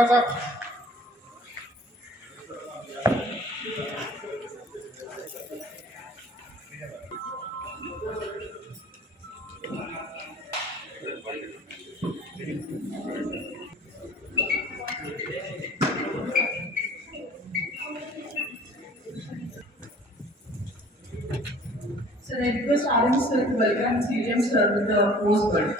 So I request RM sir to welcome CGM sir with the post word.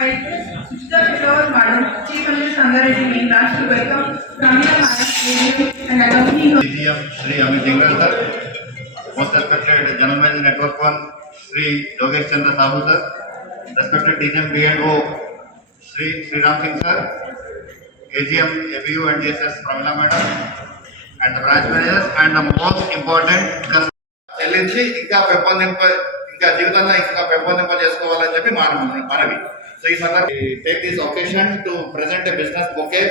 I request Mr. Flower Madam, Chief Justice Sangareddy main branch to welcome Pramila Nayak and Adami. DGM Sri Amit Dhingra sir, most respected General Manager Network One Sri Yogesh Chandra Sahu sir, respected DGM B&O Sri Ram Singh sir, AGM ABU and DSS Pramila Madam, and the branch managers, and the most important చెల్లించి ఇంకా జీవితంలో ఇంకా పెంపొందింప చేసుకోవాలని చెప్పి మనవి. So in order to take this occasion to present a business bouquet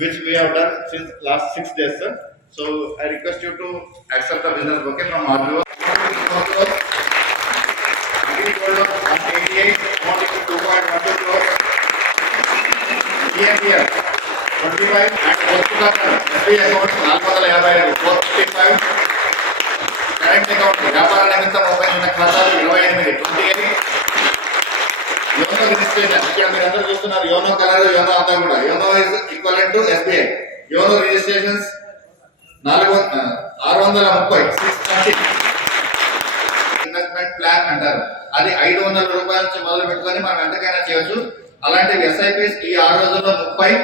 which we have done since last 6 days, sir. So I request you to accept the business bouquet from RBO. 188, 2.12 crores. EMPF 25 and SBI account 455. Current account వ్యాపార నిమిత్తం ఉపయోగించిన ఖాతాలు 28. YONO registration ఇక్కడ మీరు అందరూ చూస్తున్నారు. YONO colour YONO అంతా కూడా YONO is equivalent to SBI. YONO registrations 630 investment plan అంటారు. అది 500 రూపాయల నుంచి మొదలు పెట్టుకొని మనం ఎంతకైనా చేయొచ్చు. అలాంటివి ఎస్ఐపిస్ ఈ 6 రోజుల్లో 30.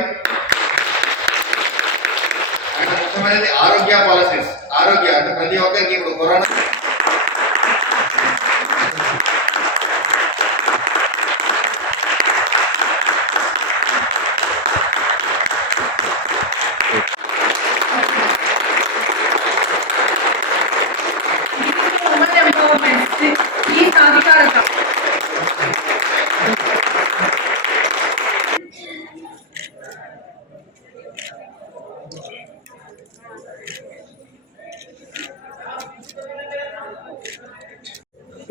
అంటే ముఖ్యమైనది ఆరోగ్య పాలసీస్. ఆరోగ్య అంటే ప్రతి ఒక్కరికి ఇప్పుడు corona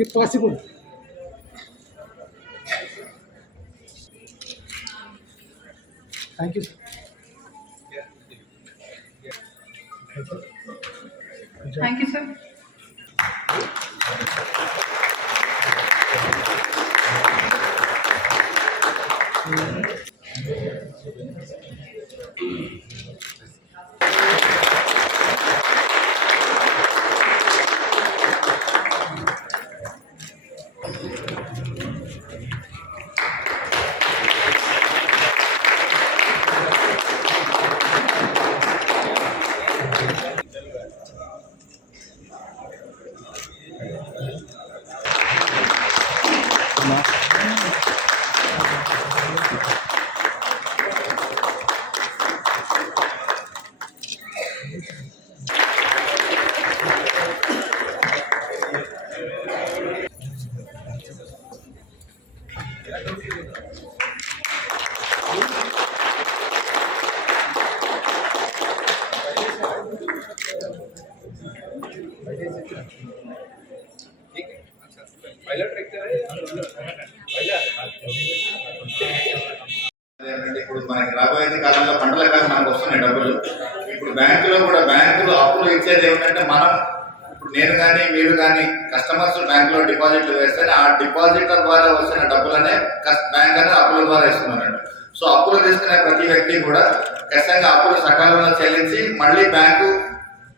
if possible. Thank you, sir. Thank you, sir. ఇప్పుడు మనకి రాబోయే కాలంలో పంటల కాలం మనకు వస్తున్నాయి డబ్బులు. ఇప్పుడు బ్యాంకులో కూడా బ్యాంకులు అప్పులు ఇచ్చేది ఏమిటంటే మనం ఇప్పుడు నేను కానీ మీరు కానీ కస్టమర్స్ బ్యాంకులో డిపాజిట్లు వేస్తే ఆ డిపాజిట్ల ద్వారా వచ్చిన డబ్బులనే బ్యాంక్ అనేది అప్పుల ద్వారా ఇస్తున్నారండి. సో అప్పులు తీసుకునే ప్రతి వ్యక్తి కూడా ఖచ్చితంగా అప్పులు సకాలంలో చెల్లించి మళ్ళీ బ్యాంకు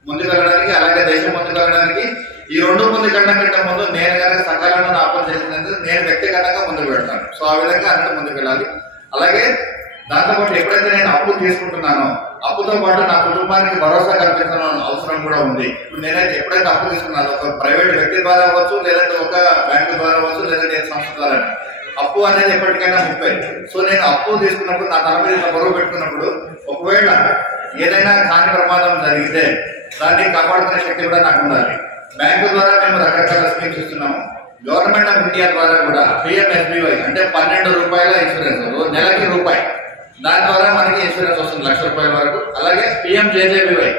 ముందుకు వెళ్ళడానికి అలాగే దేశం ముందుకు వెళ్ళడానికి ఈ రెండు ముందుకు వెళ్ళడం కంటే ముందు నేను కనుక సకాలంలో నా అప్పులు చేసినందుకు నేను వ్యక్తిగతంగా ముందుకు వెళ్తాను. సో ఆ విధంగా అన్నట్టు ముందుకు వెళ్ళాలి. అలాగే దాంతోపాటు ఎప్పుడైతే నేను అప్పులు తీసుకుంటున్నానో అప్పుతో పాటు నా కుటుంబానికి భరోసా కల్పించాల్సిన అవసరం కూడా ఉంది. ఇప్పుడు నేనైతే ఎప్పుడైతే అప్పు తీసుకున్నాను ఒక ప్రైవేట్ వ్యక్తి ద్వారా అవ్వచ్చు, లేదంటే ఒక బ్యాంకు ద్వారా అవ్వచ్చు, లేదంటే సంస్థ ద్వారా, అప్పు అనేది ఎప్పటికైనా 30. సో నేను అప్పు తీసుకున్నప్పుడు నా తల మీద బరువు పెట్టుకున్నప్పుడు ఒకవేళ ఏదైనా కాని ప్రమాదం జరిగితే దాన్ని కాపాడుకునే శక్తి కూడా నాకు ఉండాలి. బ్యాంకు ద్వారా మేము రకరకాల స్కీమ్స్ ఇస్తున్నాము. గవర్నమెంట్ ఆఫ్ ఇండియా ద్వారా కూడా PMSBY అంటే 12 రూపాయల ఇన్సూరెన్స్, నెలకి రూపాయి, దాని ద్వారా మనకి ఇన్సూరెన్స్ వస్తుంది ₹1,00,000 వరకు. అలాగే PMJJBY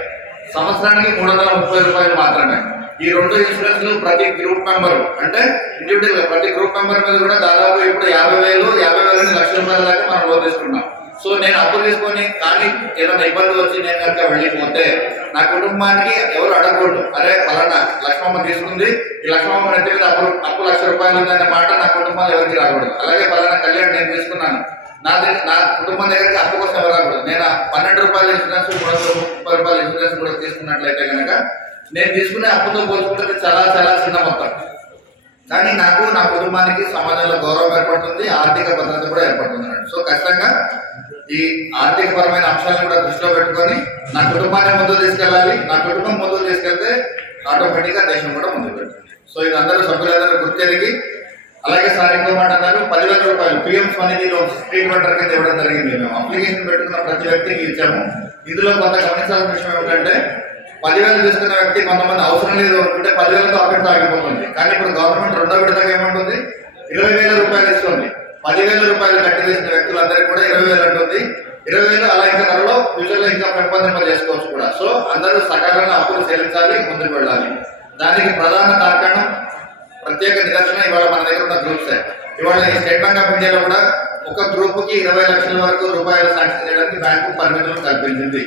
సంవత్సరానికి ₹330 మాత్రమే. ఈ రెండు ఇన్సూరెన్స్లు ప్రతి గ్రూప్ మెంబర్ అంటే ఇండివిజువల్ ప్రతి గ్రూప్ మెంబర్ మీద కూడా దాదాపు ఇప్పుడు 50,000 నుంచి ₹1,00,000 దాకా మనం లోన్ తీసుకున్నాం. సో నేను అప్పు తీసుకొని కానీ ఏదైనా ఇబ్బంది వచ్చి నేను కనుక వెళ్ళిపోతే నా కుటుంబానికి ఎవరు అడగకూడదు, అరే ఫలానా లక్ష్మమ్మ తీసుకుంది, ఈ లక్ష్మమ్మ నెత్తి మీద అప్పు ₹1,00,000 ఉందనే మాట నా కుటుంబాలు ఎవరికి రాకూడదు. అలాగే ఫలానా కళ్యాణ్ నేను తీసుకున్నాను, నా కుటుంబం దగ్గరికి అప్పు కోసం ఎవరు రాకూడదు. నేను ₹12 ఇన్సూరెన్స్, ₹330 ఇన్సూరెన్స్ కూడా తీసుకున్నట్లయితే కనుక నేను తీసుకునే అప్పుతో పోల్చుకుంటే చాలా చాలా చిన్న మొత్తం, కానీ నాకు నా కుటుంబానికి సమాజంలో గౌరవం ఏర్పడుతుంది, ఆర్థిక భద్రత కూడా ఏర్పడుతుంది అన్నట్టు. సో ఖచ్చితంగా ఈ ఆర్థిక పరమైన అంశాలను కూడా దృష్టిలో పెట్టుకొని నా కుటుంబాన్ని ముందుకు తీసుకెళ్ళాలి. నా కుటుంబం ముందుకు తీసుకెళ్తే ఆటోమేటిక్గా దేశం కూడా ముందుకు పెడుతుంది. సో ఇది అందరూ సభ్యులందరూ గుర్తెరిగి, అలాగే సార్ ఇంకో మాట అన్నారు, ₹10,000 PM Svanidhi loan street vendor కింద ఇవ్వడం జరిగింది. మేము అప్లికేషన్ పెట్టుకున్న ప్రతి వ్యక్తికి ఇచ్చాము. ఇందులో కొంత గమనించాల్సిన విషయం ఏమిటంటే 10,000 తీసుకున్న వ్యక్తి కొంతమంది అవసరం లేదు అనుకుంటే 10,000తో అక్కడితో ఆగిపోతుంది. కానీ ఇప్పుడు గవర్నమెంట్ రెండో విడతగా ఏమంటుంది, ₹20,000 ఇస్తుంది. ₹10,000 కట్టి వేసిన వ్యక్తులందరికీ కూడా 20,000 అంటుంది. 20,000 అలా ఇంకా ధరలో ఫ్యూచర్లో ఇంకా పెంపొందింప చేసుకోవచ్చు కూడా. సో అందరూ సకాలంలో అప్పులు చెల్లించాలి, ముందుకు వెళ్ళాలి. దానికి ప్రధాన కారణం ప్రత్యేక నిదర్శన ఇవాళ మన దగ్గర ఉన్న గ్రూప్సే. ఇవాళ ఈ స్టేట్ బ్యాంక్ ఆఫ్ ఇండియాలో కూడా ఒక గ్రూప్కి 20 లక్షల వరకు రూపాయలు శాంక్షన్ చేయడానికి బ్యాంకు పర్మిషన్ కల్పించింది.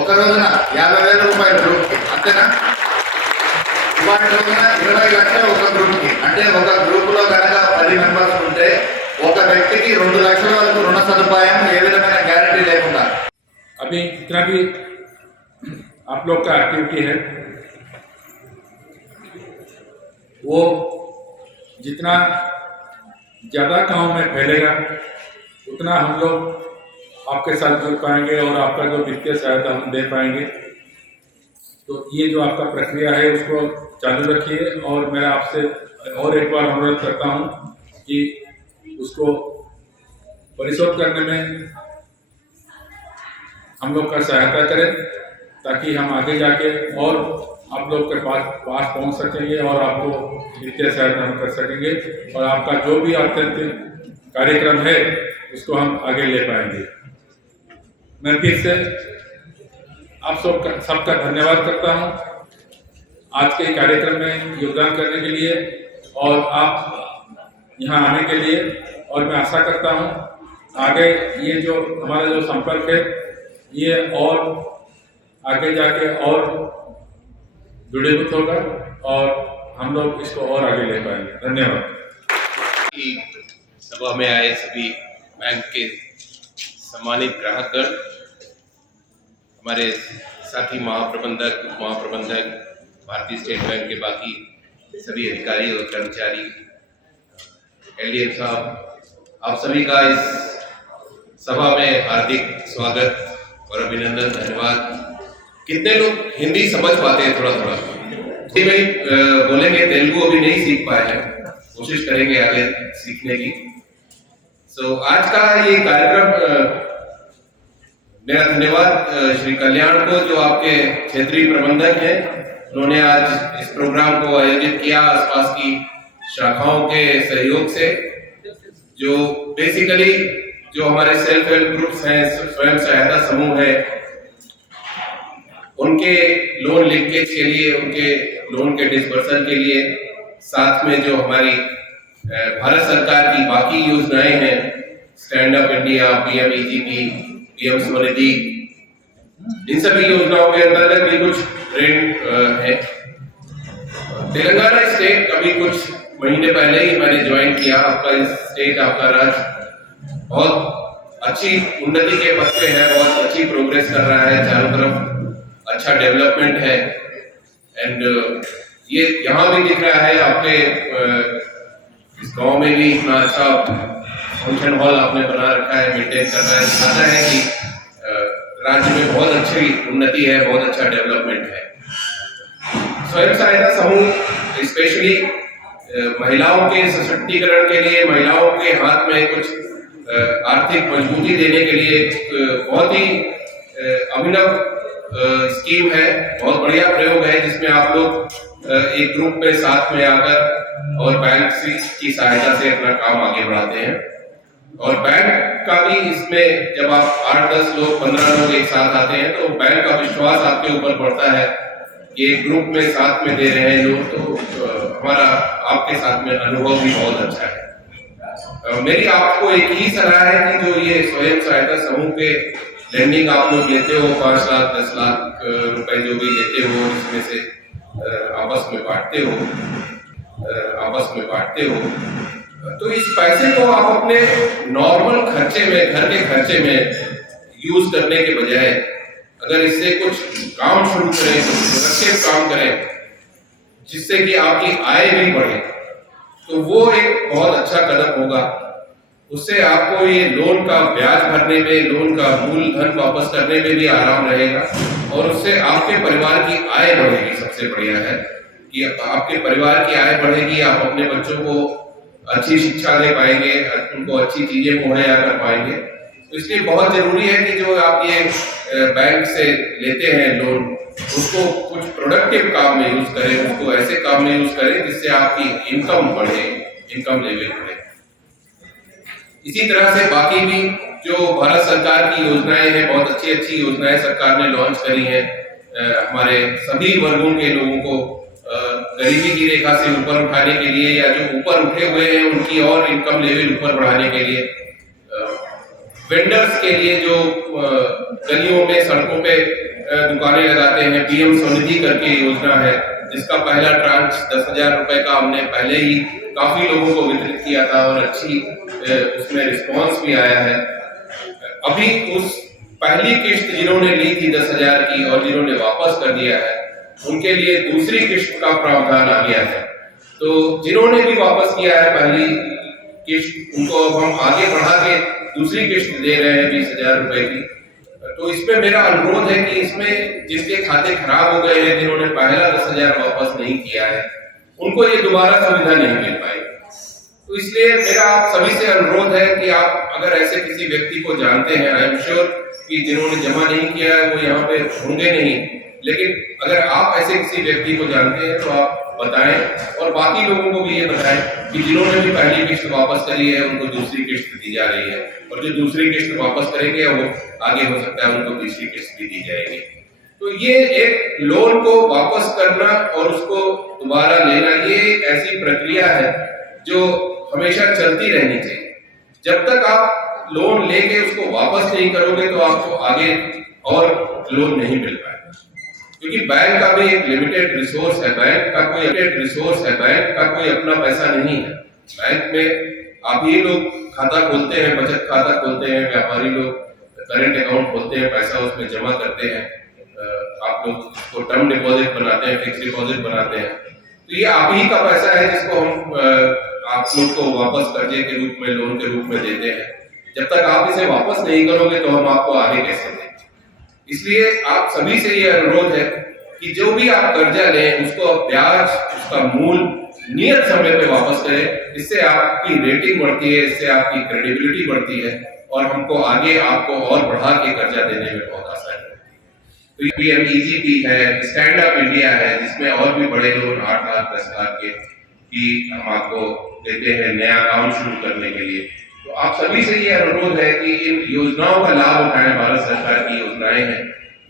ఒక రోజున ₹50,000 గ్రూప్కి, అంతేనా? ఇవాటి రోజున 20 లక్షలు ఒక గ్రూప్కి, అంటే ఒక గ్రూపులో కనుక 10 మెంబర్స్ ఉంటే ఒక వ్యక్తికి 2 లక్షల వరకు రుణ సదుపాయం ఏ విధమైన గ్యారంటీ లేకుండా. अभी जितना भी आप लोग का एक्टिविटी है वो जितना ज़्यादा गाँव में फैलेगा उतना हम लोग आपके साथ जुड़ पाएंगे और आपका जो वित्तीय सहायता हम दे पाएंगे. तो ये जो आपका प्रक्रिया है उसको चालू रखिए और मैं आपसे और एक बार अनुरोध करता हूँ कि उसको परिशोध करने में हम लोग का सहायता करें ताकि हम आगे जाके और आप लोग के पास पहुंच सकेंगे और आपको वित्तीय सहायता हम कर सकेंगे और आपका जो भी आत्यंतिक कार्यक्रम है उसको हम आगे ले पाएंगे. मैं फिर से आप सबका धन्यवाद करता हूं आज के कार्यक्रम में योगदान करने के लिए और आप यहाँ आने के लिए. और मैं आशा करता हूँ आगे ये जो हमारा जो संपर्क है ये और आगे जाके और दृढ़ीभूत होगा और हम लोग इसको और आगे ले पाएंगे. धन्यवाद. सभा में आए सभी बैंक के सम्मानित ग्राहकगण, हमारे साथी महाप्रबंधक, भारतीय स्टेट बैंक के बाकी सभी अधिकारी और कर्मचारी, LDM साहब, आप सभी का इस सभा में हार्दिक स्वागत और अभिनंदन, धन्यवाद. कितने लोग हिंदी समझ पाते हैं? थोड़ा हिंदी में बोलेंगे, तेलुगु अभी नहीं सीख पाए हैं, कोशिश करेंगे आगे सीखने की. आज का ये कार्यक्रम, मेरा धन्यवाद श्री कल्याण को जो आपके क्षेत्रीय प्रबंधक हैं, उन्होंने आज इस प्रोग्राम को आयोजित किया आसपास की शाखाओं के सहयोग से. जो बेसिकली जो हमारे सेल्फ हेल्प ग्रुप्स हैं, स्वयं सहायता समूह है, उनके लोन लिंकेज के लिए, उनके लोन के डिसबर्सल के लिए, साथ में जो हमारी भारत सरकार की बाकी योजनाएं हैं, stand up India, PMEGP, PM Svanidhi, इन सभी योजनाओं के अंतर्गत भी कुछ ऋण है. तेलंगाना स्टेट अभी कुछ महीने पहले ही मैंने ज्वाइन किया. आपका स्टेट, आपका राज्य बहुत अच्छी उन्नति के पथ पे है, बहुत अच्छी प्रोग्रेस कर रहा है, चारों तरफ अच्छा डेवलपमेंट है. एंड ये यहाँ भी दिख रहा है आपके इस गांव में भी इतना अच्छा फंक्शन हॉल आपने बना रखा है, मेंटेन कर रहा है. दिखाता है कि राज्य में बहुत अच्छी उन्नति है, बहुत अच्छा डेवलपमेंट है. स्वयं सहायता समूह स्पेशली महिलाओं के सशक्तिकरण के लिए, महिलाओं के हाथ में कुछ आर्थिक मजबूती देने के लिए बहुत ही अभिनव स्कीम है, बहुत बढ़िया प्रयोग है, जिसमें आप लोग एक ग्रुप में साथ में आकर और बैंक की सहायता से अपना काम आगे बढ़ाते हैं। और बैंक का भी इसमें जब आप 8-10 लोग 15 लोग एक साथ आते हैं तो बैंक का विश्वास आपके ऊपर बढ़ता है कि एक ग्रुप में साथ में दे रहे हैं लोग, तो हमारा आपके साथ में अनुभव भी बहुत अच्छा है। मेरी आपको एक ही सलाह है कि जो ये स्वयं सहायता समूह के लैंडिंग आप लोग लेते हो 5 लाख 10 लाख रुपए जो भी लेते हो, इसमें से आपस में बांटते हो, तो इस पैसे को आप अपने नॉर्मल खर्चे में, घर के खर्चे में यूज करने के बजाय अगर इससे कुछ काम शुरू करें, कुछ प्रोडक्टिव काम करें जिससे कि आपकी आय भी बढ़े, तो वो एक बहुत अच्छा कदम होगा। उससे आपको ये लोन का ब्याज भरने में, लोन का मूलधन वापस करने में भी आराम रहेगा और उससे आपके परिवार की आय बढ़ेगी। सबसे बढ़िया है कि आपके परिवार की आय बढ़ेगी, आप अपने बच्चों को अच्छी शिक्षा दे पाएंगे, उनको अच्छी चीजें मुहैया कर पाएंगे। तो इसलिए बहुत जरूरी है कि जो आप ये बैंक से लेते हैं लोन, उसको कुछ प्रोडक्टिव काम में यूज करें, उसको ऐसे काम में यूज करें जिससे आपकी इनकम बढ़े, इनकम लेवल बढ़े। इसी तरह से बाकी भी जो भारत सरकार की योजनाएं हैं, बहुत अच्छी अच्छी योजनाएं सरकार ने लॉन्च करी हैं हमारे सभी वर्गों के लोगों को गरीबी की रेखा से ऊपर उठाने के लिए, या जो ऊपर उठे हुए हैं उनकी और इनकम लेवल ऊपर बढ़ाने के लिए। वेंडर्स के लिए जो गलियों में, सड़कों पे दुकानें लगाते हैं, पीएम स्वनिधि करके योजना है, जिसका पहला ट्रांच 10,000 रुपए का हमने पहले ही काफी लोगों को वितरित किया था और अच्छी उसमें रिस्पांस भी आया है। अभी उस पहली किश्त जिन्होंने ली थी 10,000 की और जिन्होंने वापस कर दिया है, उनके लिए दूसरी किश्त का प्रावधान आ गया है। तो जिन्होंने भी वापस किया है पहली किश्त, उनको अब हम आगे बढ़ा के दूसरी किश्त दे रहे हैं 20,000 रुपए की। तो इसमें मेरा अनुरोध है कि इसमें जिसके खाते खराब हो गए हैं, जिन्होंने पहला 10,000 वापस नहीं किया है, उनको ये दोबारा सुविधा नहीं मिल पाएगी। तो इसलिए मेरा आप सभी से अनुरोध है कि आप अगर ऐसे किसी व्यक्ति को जानते हैं, आई एम श्योर कि जिन्होंने जमा नहीं किया है वो यहाँ पे होंगे नहीं, लेकिन अगर आप ऐसे किसी व्यक्ति को जानते हैं तो आप बताएं और बाकी लोगों को भी ये बताएं कि जिन्होंने भी पहली किश्त वापस करी है उनको दूसरी किश्त दी जा रही है, और जो दूसरी किश्त वापस करेंगे वो आगे हो सकता है उनको तीसरी किश्त भी दी जाएगी। तो ये एक लोन को वापस करना और उसको दोबारा लेना, ये एक ऐसी प्रक्रिया है जो हमेशा चलती रहनी चाहिए। जब तक आप लोन लेके उसको वापस नहीं करोगे तो आपको आगे और लोन नहीं मिल पाएगा, क्योंकि बैंक का भी एक लिमिटेड रिसोर्स है, बैंक का कोई अपना पैसा नहीं है। बैंक में आप ही लोग खाता खोलते हैं, बचत खाता खोलते हैं, व्यापारी लोग करंट अकाउंट खोलते हैं, पैसा उसमें जमा करते हैं, आप लोग उसको टर्म डिपॉजिट बनाते हैं, फिक्स डिपॉजिट बनाते हैं। तो ये आप ही का पैसा है जिसको हम आप लोग को वापस कर्जे के रूप में, लोन के रूप में देते हैं। जब तक आप इसे वापस नहीं करोगे तो हम आपको आगे कैसे दें। इसलिए आप सभी से ये अनुरोध है कि जो भी आप कर्जा लें उसको ब्याज, उसका मूल नियत समय पे वापस करें। इससे आपकी रेटिंग बढ़ती है, इससे आपकी क्रेडिबिलिटी बढ़ती है और हमको आगे आपको और बढ़ा के कर्जा देने में बहुत आसानी होती है। तो पीएमईजीपी है, स्टैंड अप इंडिया है, जिसमें और भी बड़े लोन 8 लाख 10 लाख के भी हम आपको देते हैं नया काम शुरू करने के लिए। तो आप सभी से ये अनुरोध है कि इन योजनाओं का लाभ उठाएं। भारत सरकार की योजनाएं हैं,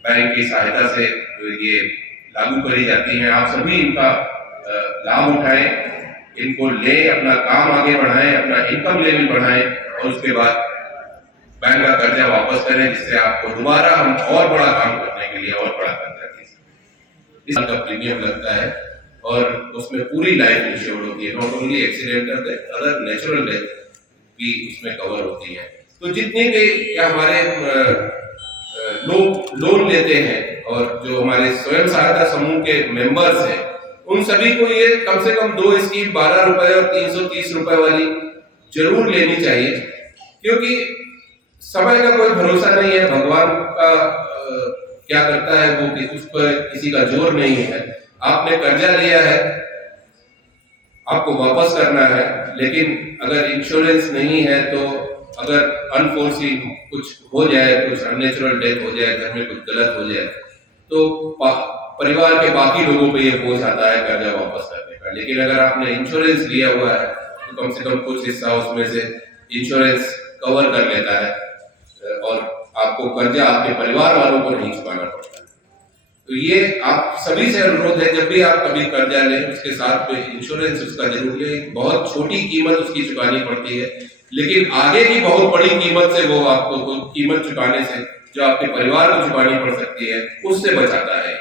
बैंक की सहायता से ये लागू करी जाती हैं। आप सभी इनका लाभ उठाएं, इनको लें, अपना काम आगे बढ़ाएं, अपना इनकम लेवल बढ़ाएं और उसके बाद बैंक का कर्जा वापस करें, जिससे आपको दोबारा हम और बड़ा काम करने के लिए और बड़ा कर्जा दे सकें। इसका प्रीमियम लगता है और उसमें पूरी लाइफ इंश्योर्ड होती है, not only accidental death, other natural death भी उसमें कवर होती है। तो जितने भी हमारे लोग लोन लेते हैं और जो हमारे स्वयं सहायता समूह के मेंबर्स हैं, उन सभी को ये कम से कम 2 स्कीम 12 रुपए और 330 रुपए वाली जरूर लेनी चाहिए, क्योंकि समय का कोई भरोसा नहीं है। भगवान का क्या करता है वो उस पर किसी का जोर नहीं है। आपने कर्जा लिया है, आपको वापस करना है, लेकिन अगर इंश्योरेंस नहीं है तो अगर अनफोर्सी कुछ हो जाए, कुछ अननेचुरल डेथ हो जाए, घर में कुछ गलत हो जाए, तो परिवार के बाकी लोगों पे ये बोझ आता है कर्जा वापस करने का। लेकिन अगर आपने इंश्योरेंस लिया हुआ है तो कम से कम कुछ हिस्सा उसमें से इंश्योरेंस कवर कर लेता है और आपको कर्जा आपके परिवार वालों को नहीं चुकाना पड़ता है। तो ये आप सभी से अनुरोध है, जब भी आप कभी कर्जा लें उसके साथ में इंश्योरेंस उसका जरूर लें। बहुत छोटी कीमत उसकी चुकानी पड़ती है, लेकिन आगे की बहुत बड़ी कीमत से वो आपको कीमत चुकाने से जो आपके परिवार को चुकानी पड़ सकती है उससे बचाता है।